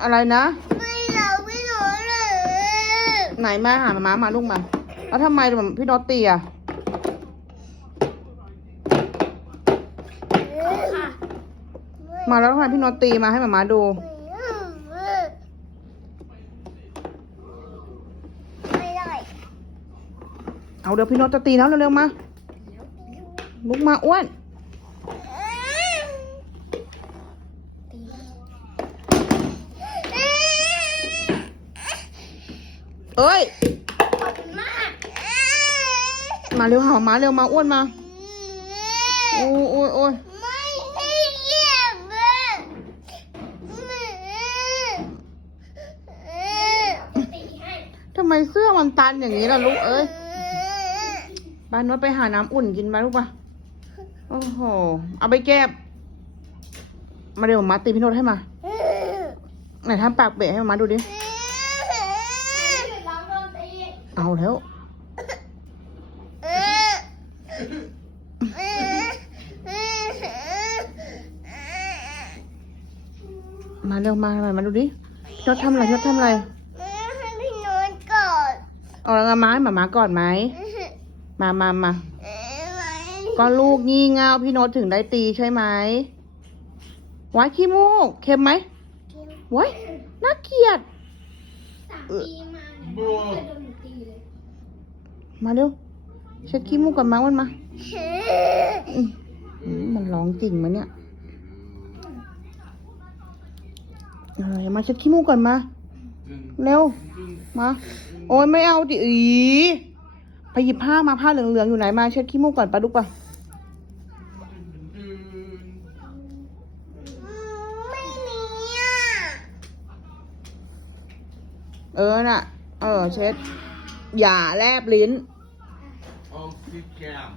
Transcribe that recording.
อะไรนะ ไม่เราไม่รู้เลยไหนมาหามาม้ามาลูกมา แล้วทำไมพี่โนตตีอะมาแล้วทำไมพี่โนตตีมาให้มาม้าดู ไม่ได้เอาเดี๋ยวพี่โนตจะตีแล้วเร็วๆมาลุกมาอ้วน เอ้ย ขอบคุณมากมาเร็วหามาเร็วมาอ้วนมา โอ้ยโอ้ยโอ้ยไม่ให้เหยียบเลยตีให้ทำไมเสื้อมันตันอย่างนี้ล่ะลูกเอ้ยบ้านโนตไปหาน้ำอุ่นกินมาลูกปะโอ้โห เอาไปแก็บ มาเร็วมาตีพี่โนตให้มา ไหนทำปากเบะให้มาดูดิ ร้องโดนตี เอาแล้วมาเร็วมามามาดูดิพี่โนตทำอะไรพี่โนตทำอะไรให้พี่นอนก่อนเอาแล้วมาให้หมามาก่อนไหมมามามาก็ลูกงี่เง่าพี่โนตถึงได้ตีใช่ไหมไว้ขี้มูกเค็มไหมไว้น่าเกลียดสามปีมาเนี่ยไม่เคยโดนหนูตีเลยมาเร็วเช็ดขี้มูกกับมาวันมาอืมอืมมันร้องจริงไหมเนี่ยเออมาเช็ดขี้มูกก่อนมา เร็ว มา โอ้ยไม่เอาดิอีไปหยิบผ้ามาผ้าเหลืองๆอยู่ไหนมาเช็ดขี้มูกก่อนปลาดุกปะไม่มีอะเออน่ะ เออ เช็ด อย่าแลบลิ้น เอาสิแก้ม